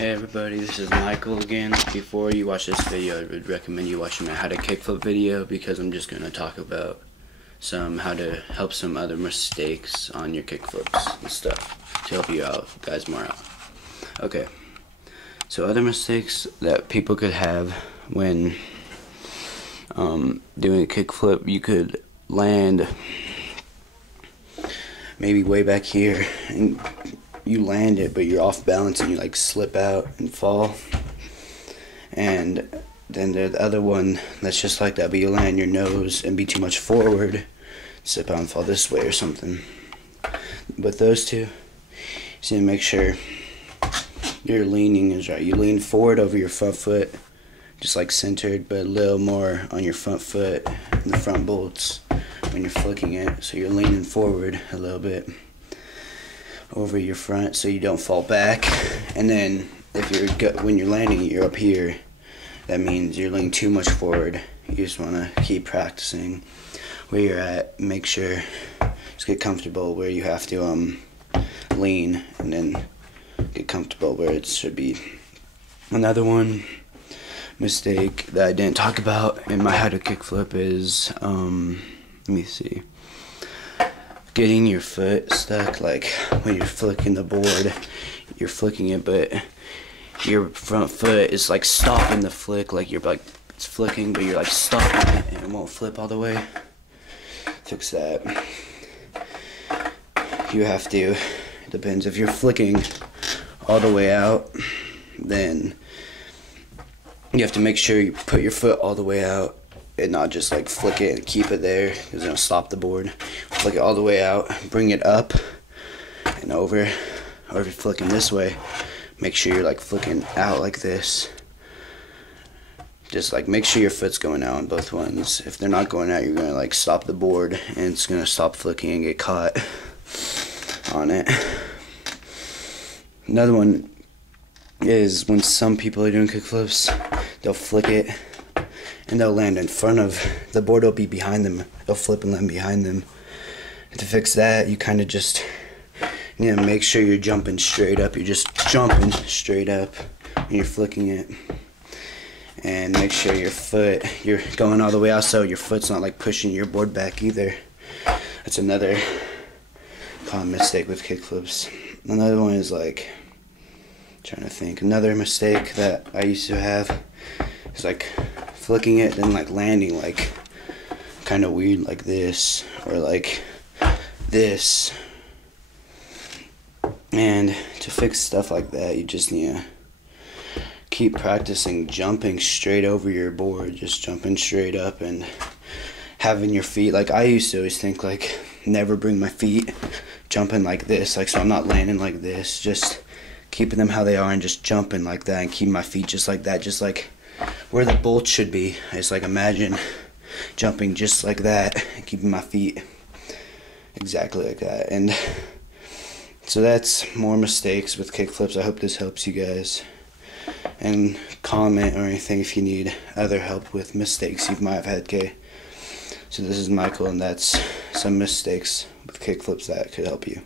Hey everybody, this is Michael again. Before you watch this video, I would recommend you watching my how to kickflip video because I'm just going to talk about how to help some other mistakes on your kickflips and stuff to help you guys more out. Okay, so other mistakes that people could have when doing a kickflip, you could land maybe way back here and you land it, but you're off balance and you like slip out and fall. And then the other one that's just like that, but you land your nose and be too much forward, slip out and fall this way or something. But those two, you just need to make sure your leaning is right. You lean forward over your front foot, just like centered, but a little more on your front foot and the front bolts when you're flicking it. So you're leaning forward a little bit over your front so you don't fall back. And then if when you're landing, you're up here, that means you're leaning too much forward. You just want to keep practicing where you're at. Make sure, just get comfortable where you have to lean, and then get comfortable where it should be. Another mistake that I didn't talk about in my how to kickflip is let me see, getting your foot stuck. Like when you're flicking the board, you're flicking it, but your front foot is like stopping the flick. Like you're like, it's flicking, but you're like stopping it and it won't flip all the way. Fix that. You have to, it depends. If you're flicking all the way out, then you have to make sure you put your foot all the way out and not just like flick it and keep it there, because it'll stop the board. Flick it all the way out, bring it up and over. Or if you're flicking this way, make sure you're like flicking out like this. Just like make sure your foot's going out on both ones. If they're not going out, you're gonna like stop the board and it's gonna stop flicking and get caught on it. Another one is when some people are doing kickflips, they'll flick it and they'll land in front of the board. Will be behind them. They'll flip and land behind them. And to fix that, you kind of just need to make sure you're jumping straight up. You're just jumping straight up and you're flicking it. And make sure you're going all the way out so your foot's not like pushing your board back either. That's another common mistake with kickflips. Another one is like, trying to think, another mistake that I used to have is like flicking it, then like landing like kind of weird like this or like this. And to fix stuff like that, you just need to keep practicing jumping straight over your board, just jumping straight up and having your feet, like I used to always think like never bring my feet jumping like this, like so I'm not landing like this, just keeping them how they are and just jumping like that and keeping my feet just like that, just like where the bolts should be. I just like imagine jumping just like that and keeping my feet exactly like that. And so that's more mistakes with kickflips. I hope this helps you guys. And comment or anything if you need other help with mistakes you might have had, okay? So this is Michael, and that's some mistakes with kickflips that could help you.